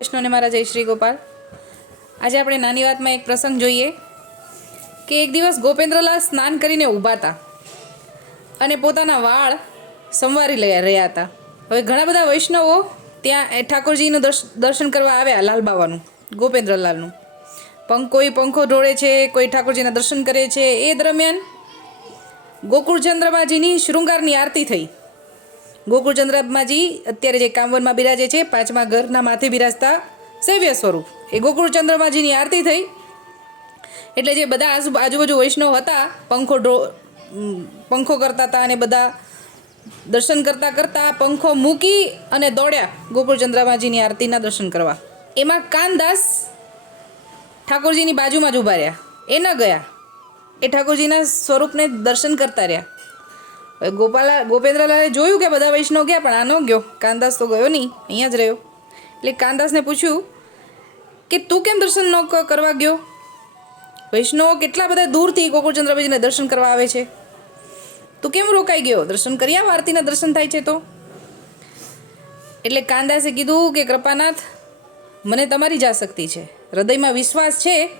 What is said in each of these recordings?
કૃષ્ણને મારા જય શ્રી ગોપાલ. આજે આપણે નાની વાતમાં એક પ્રસંગ જોઈએ કે એક દિવસ ગોપેન્દ્રલાલ સ્નાન કરીને ઊભા હતા અને પોતાના વાળ સંવારી લઈ રહ્યા હતા. હવે ઘણા બધા વૈષ્ણવો ત્યાં ઠાકોરજીનું દર્શ- દર્શન કરવા આવ્યા લાલબાવાનું ગોપેન્દ્રલાલનું. પંખ, કોઈ પંખો ઢોળે છે, કોઈ ઠાકોરજીના દર્શન કરે છે. એ દરમિયાન ગોકુળ ચંદ્રમાજીની શૃંગારની આરતી થઈ. ગોકુળ ચંદ્રમાજી અત્યારે જે કામવનમાં બિરાજે છે, પાંચમા ઘરના માથે બિરાજતા સેવ્ય સ્વરૂપ. એ ગોકુળ ચંદ્રમાજીની આરતી થઈ. એટલે જે બધા આજુ, આજુબાજુ વૈષ્ણવ હતા, પંખો ઢો પંખો કરતા હતા અને બધા દર્શન કરતા કરતા પંખો મૂકી અને દોડ્યા ગોકુળ ચંદ્રમાજીની આરતીના દર્શન કરવા. એમાં કાનદાસ ઠાકોરજીની બાજુમાં જ ઊભા રહ્યા. એ ન ગયા. એ ઠાકોરજીના સ્વરૂપને દર્શન કરતા રહ્યા. ગોપાલા ગોપેન્દ્રલાલે જોયું કે બધા વૈષ્ણવ ગયા, પણ આ ન ગયો. કાનદાસ તો ગયો નહીં, અહીંયા જ રહ્યો. એટલે કાનદાસને પૂછ્યું કે તું કેમ દર્શન ન કરવા ગયો? વૈષ્ણવો કેટલા બધા દૂરથી ગોકુળચંદ્રભાઈજીને દર્શન કરવા આવે છે? તું કેમ રોકાઈ ગયો? દર્શન કરી આવ આરતીના દર્શન થાય છે તો? એટલે કાનદાસે કીધું કે કૃપાનાથ, મને તમારી જ આસક્તિ છે. હૃદયમાં વિશ્વાસ છે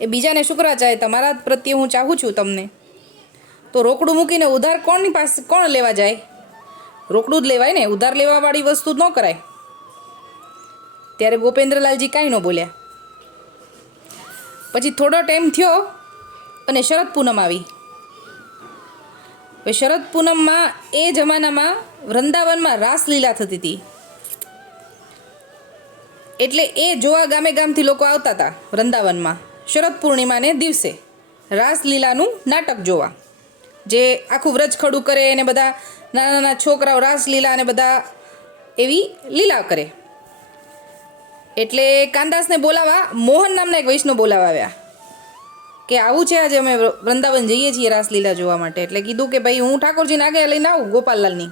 એ બીજાને શુક્રાચાર્ય તમારા પ્રત્યે હું ચાહું છું તમને. તો રોકડું મૂકીને ઉધાર કોણની પાસે કોણ લેવા જાય? રોકડું જ લેવાય ને, ઉધાર લેવાવાળી વસ્તુ ન કરાય. ત્યારે ગોપેન્દ્રલાલજી કાંઈ ન બોલ્યા. પછી થોડો ટાઈમ થયો અને શરદ પૂનમ આવી. શરદ પૂનમમાં એ જમાનામાં વૃંદાવનમાં રાસલીલા થતી હતી. એટલે એ જોવા ગામે ગામથી લોકો આવતા હતા વૃંદાવનમાં. શરદ પૂર્ણિમાને દિવસે રાસલીલાનું નાટક જોવા. જે આખું વ્રજ ખડું કરે અને બધા નાના નાના છોકરાઓ રાસલીલા અને બધા એવી લીલા કરે. એટલે કાનદાસને બોલાવા, મોહન નામના એક વૈષ્ણવ બોલાવા આવ્યા કે આવું છે આજે અમે વૃંદાવન જઈએ છીએ રાસલીલા જોવા માટે. એટલે કીધું કે ભાઈ હું ઠાકોરજીને આગે લઈને આવું, ગોપાલલાલની.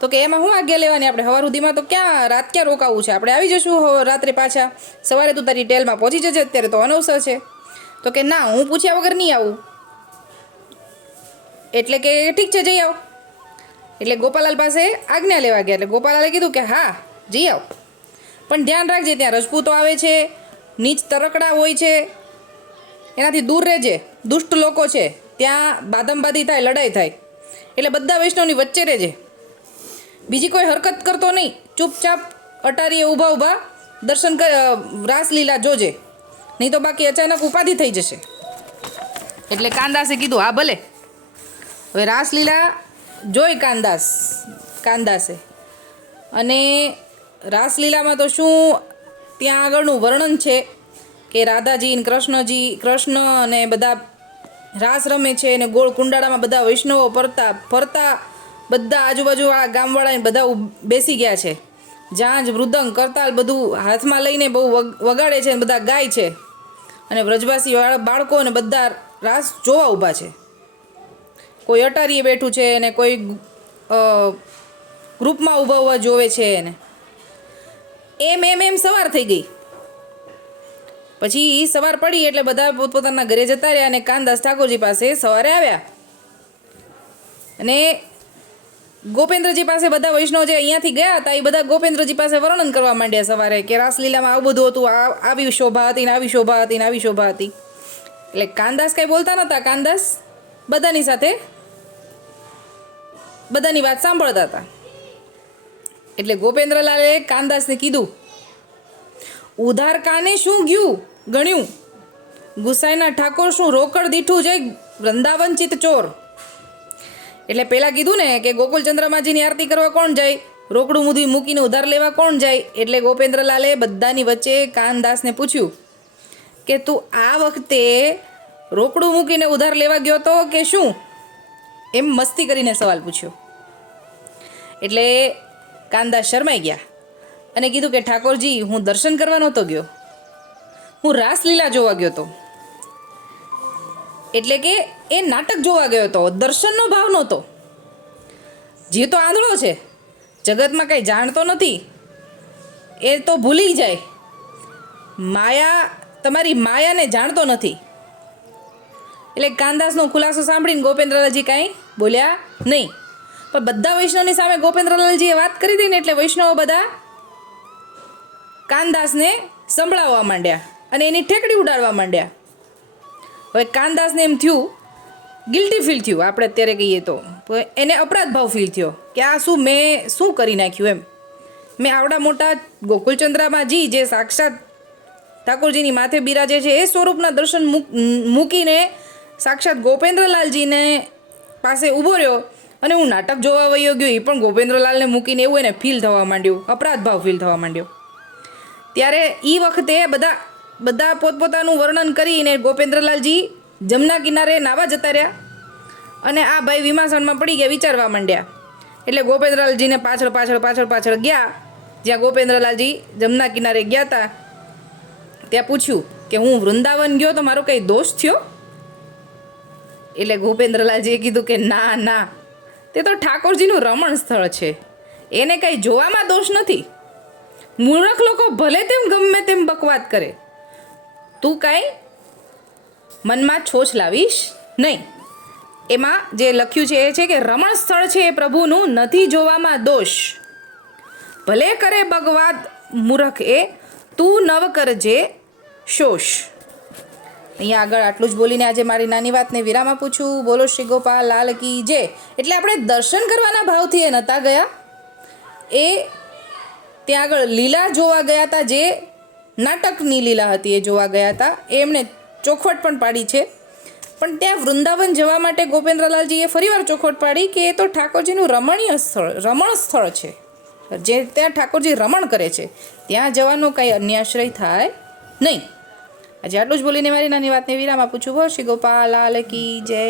તો કે એમાં હું આજ્ઞા લેવાની? આપણે સવાર સુધીમાં તો ક્યાં રાત ક્યાં રોકાવું છે? આપણે આવી જશું રાત્રે પાછા. સવારે તું તારી ટેલમાં પહોંચી જજે, અત્યારે તો અનવસર છે. તો કે ના, હું પૂછ્યા વગર નહીં આવું. એટલે કે ઠીક છે, જઈ આવો. એટલે ગોપાલાલ પાસે આજ્ઞા લેવા ગયા. એટલે ગોપાલાલે કીધું કે હા, જઈ આવો. પણ ધ્યાન રાખજે, ત્યાં રજપૂતો આવે છે, નીચ તરકડા હોય છે, એનાથી દૂર રહેજે. દુષ્ટ લોકો છે, ત્યાં બાદમબાદી થાય, લડાઈ થાય. એટલે બધા વૈષ્ણવની વચ્ચે રહેજે. બીજી કોઈ હરકત કરતો નહીં. ચૂપચાપ અટારીએ ઊભા ઊભા દર્શન રાસલીલા જોજે. નહીં તો બાકી અચાનક ઉપાધિ થઈ જશે. એટલે કાનદાસે કીધું, હા, ભલે. હવે રાસલીલા જોઈ કાંદાસ કાંદાસે અને રાસલીલામાં તો શું, ત્યાં આગળનું વર્ણન છે કે રાધાજી ને કૃષ્ણજી, કૃષ્ણ અને બધા રાસ રમે છે અને ગોળ કુંડાળામાં બધા વૈષ્ણવો ફરતા ફરતા બધા આજુબાજુવાળા ગામવાળાને ગામવાળા બધા બેસી ગયા છે. જાંજ, મૃદંગ, કરતાલ બધું હાથમાં લઈને બહુ વગ- વગાડે છે અને બધા ગાય છે. અને વ્રજવાસીવાળા બાળકો અને બધા રાસ જોવા ઊભા છે. કોઈ અટારીએ બેઠું છે અને કોઈ ગ્રુપમાં ઊભા ઊભા જોવે છે એને. એમ એમ એમ સવાર થઈ ગઈ. પછી સવાર પડી એટલે બધા પોતપોતાના ઘરે જતા રહ્યા અને કાનદાસ ઠાકોરજી પાસે સવારે આવ્યા. અને ગોપેન્દ્રજી પાસે બધા વૈષ્ણવ જે અહીંયાથી ગયા હતા એ બધા ગોપેન્દ્રજી પાસે વર્ણન કરવા માંડ્યા સવારે કે રાસલીલામાં આવું બધું હતું આવી શોભા હતી ને આવી શોભા હતી ને આવી શોભા હતી. એટલે કાનદાસ કંઈ બોલતા નહોતા. કાનદાસ બધાની સાથે? બધાની વાત સાંભળતા હતા. એટલે ગોપેન્દ્રલાલે કાનદાસને કીધું, ઉધાર કાને શું ગયું ગણ્યું? ગુસાઈના ઠાકોર શું રોકડ દીઠું જઈ વૃંદાવન ચિત ચોર? એટલે પહેલાં કીધું ને કે ગોકુલ ચંદ્રમાજીની આરતી કરવા કોણ જાય? રોકડું મુધી મૂકીને ઉધાર લેવા કોણ જાય? એટલે ગોપેન્દ્રલાલે બધાની વચ્ચે કાનદાસને પૂછ્યું કે તું આ વખતે રોકડું મૂકીને ઉધાર લેવા ગયો તો કે શું? એમ મસ્તી કરીને સવાલ પૂછ્યો. એટલે કાંદા શરમાઈ ગયા અને કીધું કે, ઠાકોરજી, હું દર્શન કરવા નહોતો ગયો. હું રાસલીલા જોવા ગયો હતો. એટલે કે એ નાટક જોવા ગયો હતો, દર્શનનો ભાવ નહોતો. જે તો આંધળો છે, જગતમાં કંઈ જાણતો નથી. એ તો ભૂલી જાય. માયા, તમારી માયાને જાણતો નથી. એટલે કાનદાસનો ખુલાસો સાંભળીને ગોપેન્દ્રલાલજી કાંઈ બોલ્યા નહીં. પણ બધા વૈષ્ણવની સામે ગોપેન્દ્રલાલજીએ વાત કરી હતી ને એટલે વૈષ્ણવો બધા કાનદાસને સંભળાવવા માંડ્યા અને એની ઠેકડી ઉડાડવા માંડ્યા. હવે કાનદાસને એમ થયું ગિલ્ટી ફીલ થયું, આપણે અત્યારે કહીએ તો. એને અપરાધ ભાવ ફીલ થયો કે આ શું મેં શું કરી નાખ્યું એમ. મેં આવડા મોટા ગોકુલચંદ્રામાજી જે સાક્ષાત ઠાકોરજીની માથે બિરાજે છે, એ સ્વરૂપના દર્શન મૂક- મૂકીને સાક્ષાત ગોપેન્દ્રલાલજીને પાસે ઊભો રહ્યો અને હું નાટક જોવા વયો ગયો, એ પણ ગોપેન્દ્રલાલને મૂકીને એવું એને ફીલ થવા માંડ્યું, અપરાધ ભાવ ફીલ થવા માંડ્યો. ત્યારે એ વખતે બધા બધા પોતપોતાનું વર્ણન કરીને ગોપેન્દ્રલાલજી જમના કિનારે નાવા જતા રહ્યા અને આ ભાઈ વિમાસણમાં પડી ગયા, વિચારવા માંડ્યા. એટલે ગોપેન્દ્રલાલજીને પાછળ પાછળ પાછળ પાછળ ગયા. જ્યાં ગોપેન્દ્રલાલજી જમના કિનારે ગયા હતા ત્યાં પૂછ્યું કે હું વૃંદાવન ગયો તો મારો કંઈ દોષ થયો? એટલે ગોપેન્દ્રલાલજીએ કીધું કે ના ના. તે તો ઠાકોરજીનું રમણ સ્થળ છે. એને કંઈ જોવામાં દોષ નથી. મૂર્ખ લોકો ભલે તેમ ગમે તેમ બકવાત કરે. તું કાંઈ મનમાં છોછ લાવીશ નહીં. એમાં જે લખ્યું છે એ છે કે રમણ સ્થળ છે એ પ્રભુનું નથી જોવામાં દોષ. ભલે કરે બગવાદ મૂર્ખ એ, તું નવ કરજે શોષ. અહીંયા આગળ આટલું જ બોલીને આજે મારી નાની વાતને વિરામ આપું છું બોલો શ્રી ગોપાલ, લાલ કી જય. એટલે આપણે દર્શન કરવાના ભાવથી એ નહોતા ગયા. એ ત્યાં આગળ લીલા જોવા ગયા હતા જે નાટકની લીલા હતી એ જોવા ગયા હતા. એમણે ચોખવટ પણ પાડી છે. પણ ત્યાં વૃંદાવન જવા માટે ગોપેન્દ્રલાલજીએ ફરીવાર ચોખવટ પાડી કે એ તો ઠાકોરજીનું રમણીય સ્થળ, રમણ સ્થળ છે. જે ત્યાં ઠાકોરજી રમણ કરે છે. ત્યાં જવાનો કાંઈ અન્યાશ્રય થાય નહીં. આજે આટલું જ બોલીને મારી નાની વાતને વિરામ આપું છું. બોલ શ્રી ગોપાલ કી જય.